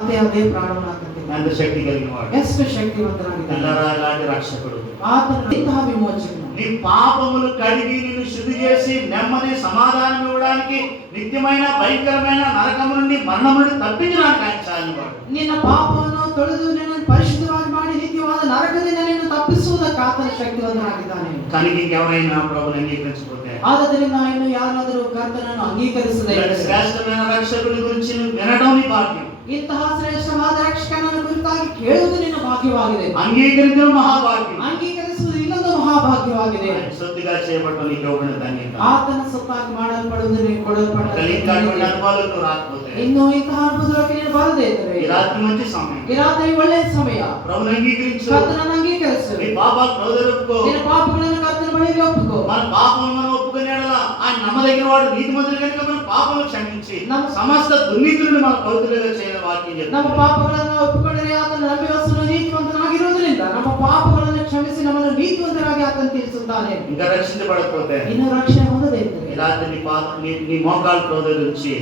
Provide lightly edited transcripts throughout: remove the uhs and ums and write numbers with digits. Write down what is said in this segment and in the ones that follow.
ಅದೇ ಪ್ರಾಣವನ್ನು ಹಾಕುತ್ತಾನೆ. ఎంత శక్తి కలిగిన వాడు, ಎಷ್ಟು ಶಕ್ತಿವಂತನಾಗಿದ್ದಾನೆ. పిల్లరాలాంటి రక్షకుడు. ಆತನು ಇಂತಹ ವಿಮೋಚಕನು. నీ పాపములు కడిగి నిన్ను శుద్ధి చేసి నెమ్మది సమాధానం ఇవ్వడానికి నిత్యమైన భయంకరమైన నరకము నుండి మరణము నుండి తప్పించడానికి ఆయన చాలినవాడు. ನಿನ್ನ ಪಾಪವನ್ನು ತೊಳೆದು ನಿನ್ನನ್ನು ಪರಿಶುದ್ಧವಾಗಿ ಮಾಡಿ ನಿತ್ಯವಾದ ನರಕದಿಂದ ನಿನ್ನನ್ನು ತಪ್ಪಿಸುವುದಕ್ಕೆ ಆತನ ಶಕ್ತಿವಂತನಾಗಿದ್ದಾನೆ. కానీ ఇంకెవరైనా ప్రభువుని అంగీకరించకపోతే, ಆದ್ದರಿಂದ ಇನ್ನು ಯಾರಾದರೂ ಕರ್ತನನ್ನು ಅಂಗೀಕರಿಸದೇ ಇದ್ದರೆ, శ్రేష్టమైన రక్షకుడి గురించి వినడం నీ భాగ్యం, ಇಂತಹ ಶ್ರೇಷ್ಠವಾದ ರಕ್ಷಕನ ಕುರಿತಾಗಿ ಕೇಳುವುದು ನಿನ್ನ ಭಾಗ್ಯವಾಗಿದೆ. అంగీకరించడం మహాభాగ్యం. ಅಂಗೀಕರಿಸುವುದು ಇನ್ನೊಂದು ಮಹಾಭಾಗ್ಯವಾಗಿದೆ. ಸೊತ್ತಿగా చేయబడటం నీకు ఇవ్వబడిన ధన్యత. ಆತನ ಸೊತ್ತಾಗಿ ಮಾಡಲ್ಪಡುವುದು ನಿನಗೆ ಕೊಡಲ್ಪಟ್ಟ కలిగినటువంటి అనుభవాలు నువ్వు రాకపోతే, ಇನ್ನು ಇಂತಹ ಅದ್ಭುತವಾಗಿ ನೀನು ಬರದೇ ಇದ್ದರೆ, ఈ రాత్రి మంచి సమయం, ಈ ರಾತ್ರಿ ಒಳ್ಳೆಯ ಸಮಯ. ప్రభువుని అంగీకరించు, ಕರ್ತನನ್ನು ಅಂಗೀಕರಿಸು. నీ పాపాలు ప్రభువుని ఒప్పుకో. ನಿನ್ನ ಪಾಪಗಳನ್ನು ಕರ್ತನ ಬಳಿಗೆ ಒಪ್ಪುಕೋ. మన పాపం మనం ఒప్పుకునేలా ఆయన నమ్మదగిన వాడు, నీతిమంతుడు కనుక మన పాపములు క్షమించి సమస్త దుర్నీతులను మన పవిత్రులుగా చేయని వాక్యం చెప్తుంది. ನಮ್ಮ ಪಾಪಗಳನ್ನು ಒಪ್ಪಿಕೊಂಡರೆ ಆತನ ನಂಬಿಗಸ್ತನು ನೀತಿವಂತನಾಗಿರುವುದರಿಂದ ನಮ್ಮ ಪಾಪಗಳನ್ನು ಕ್ಷಮಿಸಿ ನಮ್ಮನ್ನು ನೀತಿವಂತರಾಗಿ ಆತನು ತೀರಿಸುತ್ತಾನೆ. ఇంకా రక్షించబడకపోతే, ಇನ್ನು ರಕ್ಷಣೆ ಹೊಂದದೇ ಇದ್ದರೆ, ఈ రాత్రి నీ మోకాలు ప్రభువుని ఉంచి,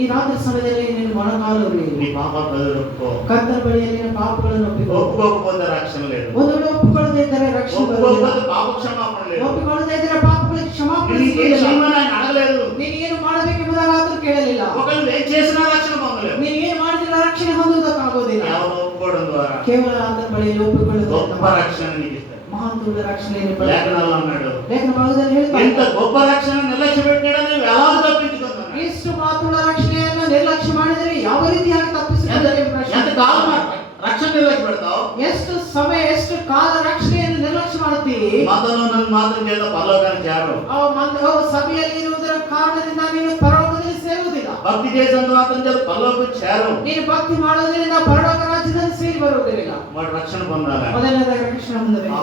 ಈ ರಾತ್ರಿ ಸಮಯದಲ್ಲಿ ನಿನ್ನ ಮೊಣಕಾಲು నీ పాపాలు ప్రభువుని ఒప్పుకో. ಕರ್ತನ ಬಳಿಯಲ್ಲಿ ನಿನ್ನ ಪಾಪಗಳನ್ನು ಒಪ್ಪಿಕೋ. ఒప్పుకోకపోతే రక్షణ లేదు, ಒಂದು ವೇಳೆ ಒಪ್ಪಿಕೊಳ್ಳದೇ ಇದ್ದರೆ ರಕ್ಷಣೆ ಬರುವುದಿಲ್ಲ. ఒప్పుకోకపోతే పాప క్షమాపణ లేదు. ಒಪ್ಪಿಕೊಳ್ಳದೇ ಇದ್ದರೆ ಪಾಪಗಳಿಗೆ ಕ್ಷಮಾಪಣೆ నీకు ఏం ಸಿಗುವುದಿಲ್ಲ. చేయమని ఆయన అడగలేదు. ನೀನು ಏನು ಮಾಡಬೇಕೆಂಬುದಾಗಿ ಆತನು ಕೇಳಲಿಲ್ಲ. ఒకళ్ళు ఏం చేసినా రక్షణ పొందలేవు. ನೀನು ಏನು ಮಾಡಿದ್ರೆ ರಕ್ಷಣೆ ಹೊಂದುವುದಕ್ಕಾಗೋದಿಲ್ಲ. కేవలం ఒప్పుకోవడం ద్వారా ಕೇವಲ ಆತನ ಬಳಿಯಲ್ಲಿ ಒಪ್ಪಿಕೊಳ್ಳುವುದು గొప్ప రక్షణ నీకు ఇస్తాడు. ಮಹತ್ವದ ರಕ್ಷಣೆಯನ್ನು లేఖనాలు అన్నాడు, ಲೇಖನ ಭಾಗದಲ್ಲಿ ಹೇಳ್ತಾರೆ, ఎంత గొప్ప రక్షణ నిర్లక్ష్య పెట్టాడని ఎలా తప్పించుకుంటున్నాడు. ಎಷ್ಟು ಮಾತುಗಳ ರಕ್ಷಣೆಯನ್ನು ನಿರ್ಲಕ್ಷ್ಯ ಮಾಡಿದರೆ ಯಾವ ರೀತಿಯಾಗಿ ತಪ್ಪಿಸಿಕೊಳ್ಳಲು ఎంత ಕಾಲ రక్షణ నిర్లక్ష్య పెడతావు? ಎಷ್ಟು ಸಮಯ ಎಷ್ಟು ಕಾಲ ರಕ್ಷಣೆಯನ್ನು ನಿರ್ಲಕ್ಷ್ಯ ಮಾಡುತ್ತೀವಿ. మతంలో నన్ను మాత్రం చేత పరలోకానికి చేరు. ಅವು ಸಭೆಯಲ್ಲಿ ಇರುವುದರ ಕಾರಣದಿಂದ ನೀನು ಪರಲೋಕದಲ್ಲಿ ಸೇರುವುದಿಲ್ಲ. భక్తి చేసేంత మాత్రం చేత పరలోకం చేరు. ನೀನು ಭಕ್ತಿ ಮಾಡೋದ್ರಿಂದ ಪರಲೋಕ ರಾಜ್ಯದಲ್ಲಿ ಸೇರಿ ಬರುವುದಿಲ್ಲ. వాడు రక్షణ పొందాలి. ಮೊದಲನೇದಾಗಿ ರಕ್ಷಣೆ ಹೊಂದಬೇಕು.